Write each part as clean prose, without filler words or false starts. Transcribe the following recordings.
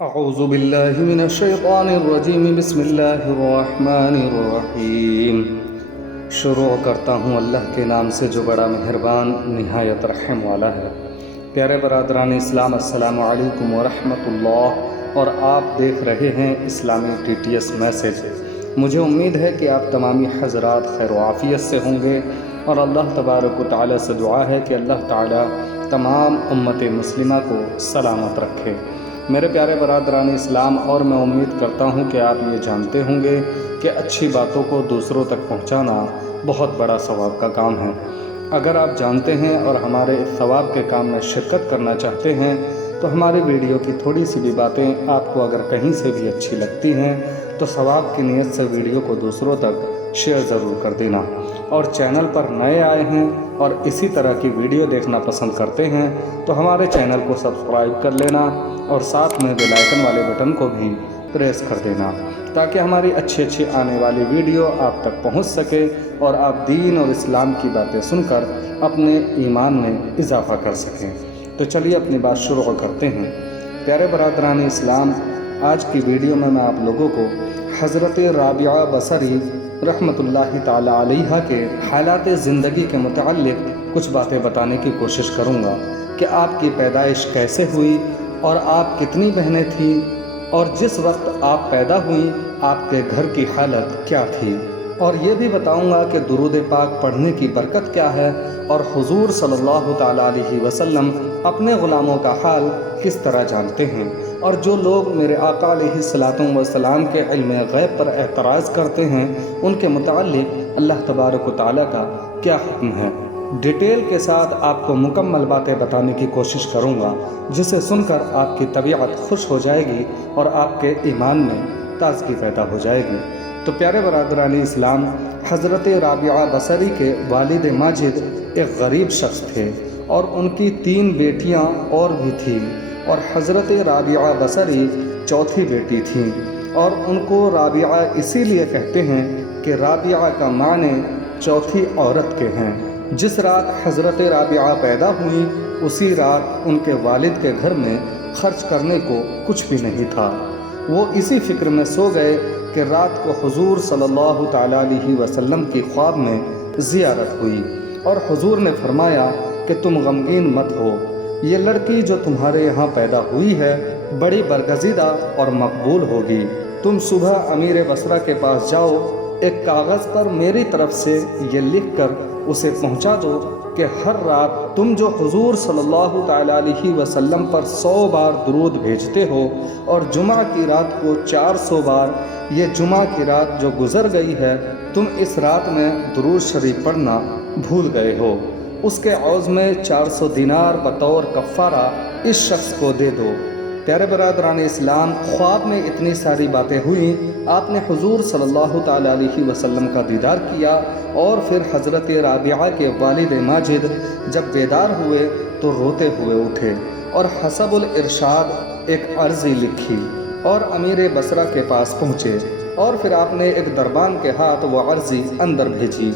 اعوذ باللہ من الشیطان الرجیم بسم اللہ الرحمن الرحیم۔ شروع کرتا ہوں اللہ کے نام سے جو بڑا مہربان نہایت رحم والا ہے۔ پیارے برادران اسلام، السلام علیکم ورحمۃ اللہ، اور آپ دیکھ رہے ہیں اسلامی TTS میسج۔ مجھے امید ہے کہ آپ تمامی حضرات خیر و عافیت سے ہوں گے، اور اللہ تبارک و تعالیٰ سے دعا ہے کہ اللہ تعالیٰ تمام امت مسلمہ کو سلامت رکھے۔ میرے پیارے برادران اسلام، اور میں امید کرتا ہوں کہ آپ یہ جانتے ہوں گے کہ اچھی باتوں کو دوسروں تک پہنچانا بہت بڑا ثواب کا کام ہے۔ اگر آپ جانتے ہیں اور ہمارے اس ثواب کے کام میں شرکت کرنا چاہتے ہیں تو ہماری ویڈیو کی تھوڑی سی بھی باتیں آپ کو اگر کہیں سے بھی اچھی لگتی ہیں تو ثواب کی نیت سے ویڈیو کو دوسروں تک شیئر ضرور کر دینا، اور چینل پر نئے آئے ہیں اور اسی طرح کی ویڈیو دیکھنا پسند کرتے ہیں تو ہمارے چینل کو سبسکرائب کر لینا، اور ساتھ میں بیل آئیکن والے بٹن کو بھی پریس کر دینا، تاکہ ہماری اچھی آنے والی ویڈیو آپ تک پہنچ سکے اور آپ دین اور اسلام کی باتیں سن کر اپنے ایمان میں اضافہ کر سکیں۔ تو چلیے اپنی بات شروع کرتے ہیں۔ پیارے برادران اسلام، آج کی ویڈیو میں آپ لوگوں کو حضرت رابعہ بصری رحمۃ اللہ تعالی علیہ کے حالات زندگی کے متعلق کچھ باتیں بتانے کی کوشش کروں گا کہ آپ کی پیدائش کیسے ہوئی، اور آپ کتنی بہنیں تھیں، اور جس وقت آپ پیدا ہوئیں آپ کے گھر کی حالت کیا تھی، اور یہ بھی بتاؤں گا کہ درود پاک پڑھنے کی برکت کیا ہے، اور حضور صلی اللہ تعالیٰ علیہ وسلم اپنے غلاموں کا حال کس طرح جانتے ہیں، اور جو لوگ میرے آقا علیہ الصلوۃ والسلام کے علم غیب پر اعتراض کرتے ہیں ان کے متعلق اللہ تبارک و تعالیٰ کا کیا حکم ہے۔ ڈیٹیل کے ساتھ آپ کو مکمل باتیں بتانے کی کوشش کروں گا، جسے سن کر آپ کی طبیعت خوش ہو جائے گی اور آپ کے ایمان میں تازگی پیدا ہو جائے گی۔ تو پیارے برادران اسلام، حضرت رابعہ بصری کے والد ماجد ایک غریب شخص تھے، اور ان کی 3 بیٹیاں اور بھی تھیں، اور حضرت رابعہ بصری چوتھی بیٹی تھیں، اور ان کو رابعہ اسی لیے کہتے ہیں کہ رابعہ کا معنی چوتھی عورت کے ہیں۔ جس رات حضرت رابعہ پیدا ہوئی اسی رات ان کے والد کے گھر میں خرچ کرنے کو کچھ بھی نہیں تھا۔ وہ اسی فکر میں سو گئے کہ رات کو حضور صلی اللہ تعالیٰ علیہ وسلم کی خواب میں زیارت ہوئی، اور حضور نے فرمایا کہ تم غمگین مت ہو، یہ لڑکی جو تمہارے یہاں پیدا ہوئی ہے بڑی برگزیدہ اور مقبول ہوگی۔ تم صبح امیر بصرہ کے پاس جاؤ، ایک کاغذ پر میری طرف سے یہ لکھ کر اسے پہنچا دو کہ ہر رات تم جو حضور صلی اللہ تعالیٰ علیہ وسلم پر 100 بار درود بھیجتے ہو، اور جمعہ کی رات کو 400 بار، یہ جمعہ کی رات جو گزر گئی ہے تم اس رات میں درود شریف پڑھنا بھول گئے ہو، اس کے عوض میں 400 دینار بطور کفارہ اس شخص کو دے دو۔ پیارے برادران اسلام، خواب میں اتنی ساری باتیں ہوئیں، آپ نے حضور صلی اللہ تعالیٰ علیہ وسلم کا دیدار کیا، اور پھر حضرت رابعہ کے والد ماجد جب بیدار ہوئے تو روتے ہوئے اٹھے، اور حسب الارشاد ایک عرضی لکھی اور امیر بصرہ کے پاس پہنچے، اور پھر آپ نے ایک دربان کے ہاتھ وہ عرضی اندر بھیجی۔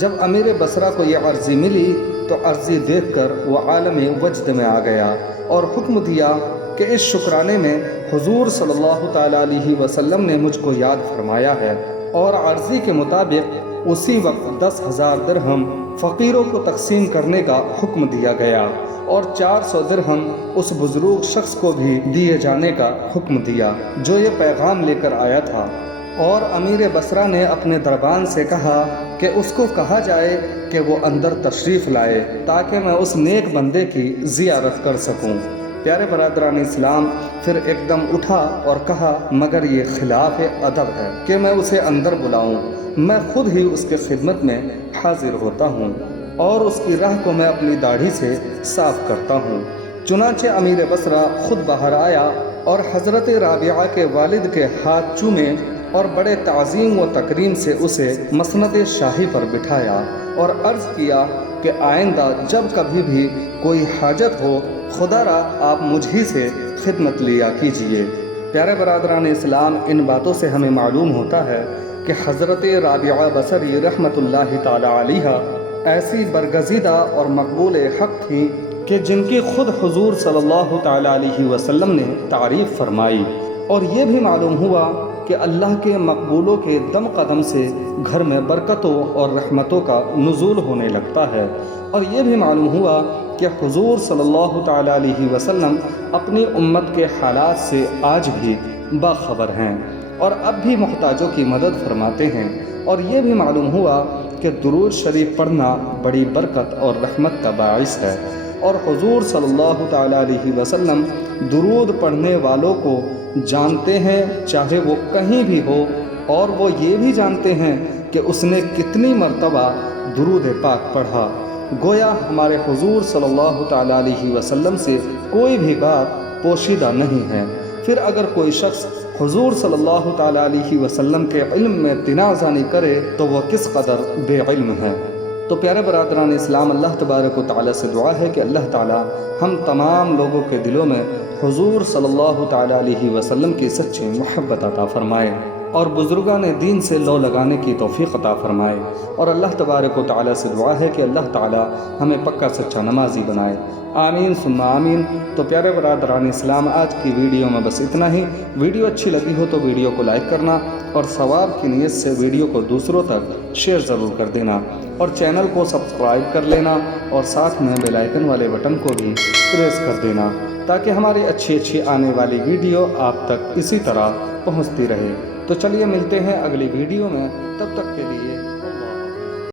جب امیر بصرہ کو یہ عرضی ملی تو عرضی دیکھ کر وہ عالم وجد میں آ گیا، اور حکم دیا کہ اس شکرانے میں حضور صلی اللہ تعالیٰ علیہ وسلم نے مجھ کو یاد فرمایا ہے، اور عرضی کے مطابق اسی وقت 10,000 درہم فقیروں کو تقسیم کرنے کا حکم دیا گیا، اور 400 درہم اس بزرگ شخص کو بھی دیے جانے کا حکم دیا جو یہ پیغام لے کر آیا تھا۔ اور امیر بصرہ نے اپنے دربان سے کہا کہ اس کو کہا جائے کہ وہ اندر تشریف لائے تاکہ میں اس نیک بندے کی زیارت کر سکوں۔ پیارے برادران اسلام، پھر ایک دم اٹھا اور کہا مگر یہ خلاف ادب ہے کہ میں اسے اندر بلاؤں، میں خود ہی اس کے خدمت میں حاضر ہوتا ہوں، اور اس کی راہ کو میں اپنی داڑھی سے صاف کرتا ہوں۔ چنانچہ امیر بصرہ خود باہر آیا اور حضرت رابعہ کے والد کے ہاتھ چومے، اور بڑے تعظیم و تکریم سے اسے مسند شاہی پر بٹھایا، اور عرض کیا کہ آئندہ جب کبھی بھی کوئی حاجت ہو خدا را آپ مجھ ہی سے خدمت لیا کیجیے۔ پیارے برادران اسلام، ان باتوں سے ہمیں معلوم ہوتا ہے کہ حضرت رابعہ بصری رحمۃ اللہ تعالی علیہ ایسی برگزیدہ اور مقبول حق تھی کہ جن کی خود حضور صلی اللہ تعالیٰ علیہ وسلم نے تعریف فرمائی، اور یہ بھی معلوم ہوا کہ اللہ کے مقبولوں کے دم قدم سے گھر میں برکتوں اور رحمتوں کا نزول ہونے لگتا ہے، اور یہ بھی معلوم ہوا کہ حضور صلی اللہ تعالیٰ علیہ وسلم اپنی امت کے حالات سے آج بھی باخبر ہیں اور اب بھی محتاجوں کی مدد فرماتے ہیں، اور یہ بھی معلوم ہوا کہ درود شریف پڑھنا بڑی برکت اور رحمت کا باعث ہے، اور حضور صلی اللہ تعالیٰ علیہ وسلم درود پڑھنے والوں کو جانتے ہیں چاہے وہ کہیں بھی ہو، اور وہ یہ بھی جانتے ہیں کہ اس نے کتنی مرتبہ درود پاک پڑھا۔ گویا ہمارے حضور صلی اللہ تعالیٰ علیہ وسلم سے کوئی بھی بات پوشیدہ نہیں ہے۔ پھر اگر کوئی شخص حضور صلی اللہ تعالیٰ علیہ وسلم کے علم میں تنازع کرے تو وہ کس قدر بے علم ہے۔ تو پیارے برادران اسلام، اللہ تبارک و تعالیٰ سے دعا ہے کہ اللہ تعالیٰ ہم تمام لوگوں کے دلوں میں حضور صلی اللہ تعالیٰ علیہ وسلم کی سچی محبت عطا فرمائے، اور بزرگان دین سے لو لگانے کی توفیق عطا فرمائے، اور اللہ تبارک و تعالیٰ سے دعا ہے کہ اللہ تعالیٰ ہمیں پکا سچا نمازی بنائے، آمین ثم آمین۔ تو پیارے برادران اسلام، آج کی ویڈیو میں بس اتنا ہی۔ ویڈیو اچھی لگی ہو تو ویڈیو کو لائک کرنا، اور ثواب کی نیت سے ویڈیو کو دوسروں تک شیئر ضرور کر دینا، اور چینل کو سبسکرائب کر لینا، اور ساتھ میں بیل آئیکن والے بٹن کو بھی پریس کر دینا تاکہ ہماری اچھی آنے والی ویڈیو آپ تک اسی طرح پہنچتی رہے۔ تو چلیے ملتے ہیں اگلی ویڈیو میں، تب تک کے لیے